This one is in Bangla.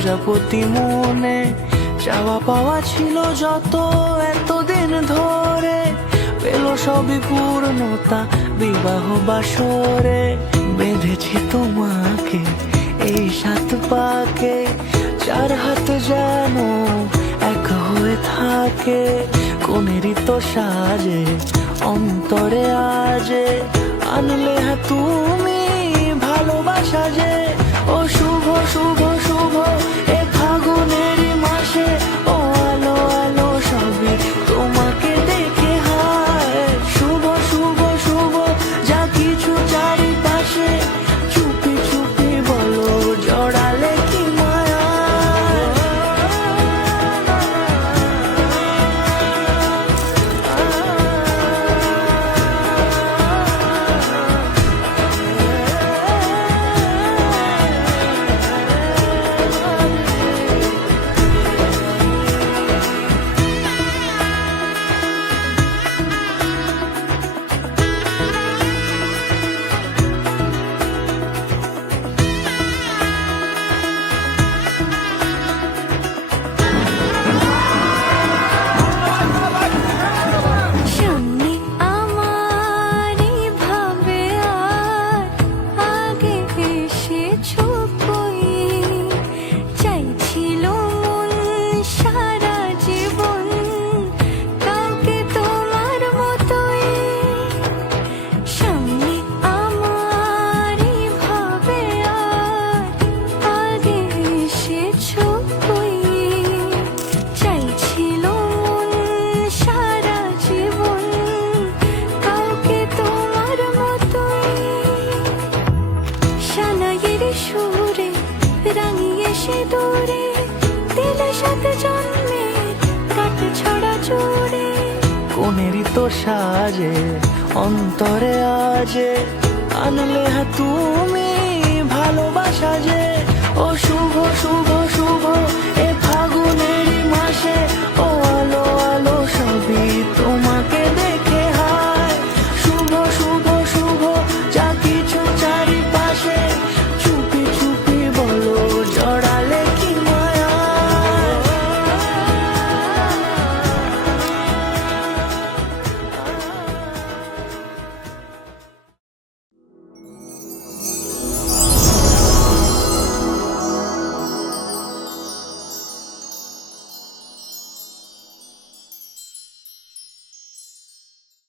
প্রজাপতি মনে চাওয়া পাওয়া ছিল যত এতদিন ধরে, পেল সবই পূর্ণতা বিবাহ বাসরে। বেঁধেছি তোমাকে এই 7 পাকে, 4 হাত যেন এক হয়ে থাকে। কোনেরই তো সাজে অন্তরে আজে, আনলে তুমি ভালোবাসা যে। ও শুভ শুভ শুভ এ ফাগুনেরই মাসে, ও আলো আলো সবই তোমাকে দেখে হায়। শুভ শুভ শুভ যা কিছু চারিপাশে, চুপি চুপি বলো জড়ালে কি মায়া। সুরে রাঙিয়ে সে দূরে দিলে 7 জন্মে কাট ছড়া জোরে। কোনেরই তো সাজে অন্তরে আজে, আনলে তুমি ভালোবাসা যে। ও শুভ শুভ শুভ এ ফাগুনেরই মাসে,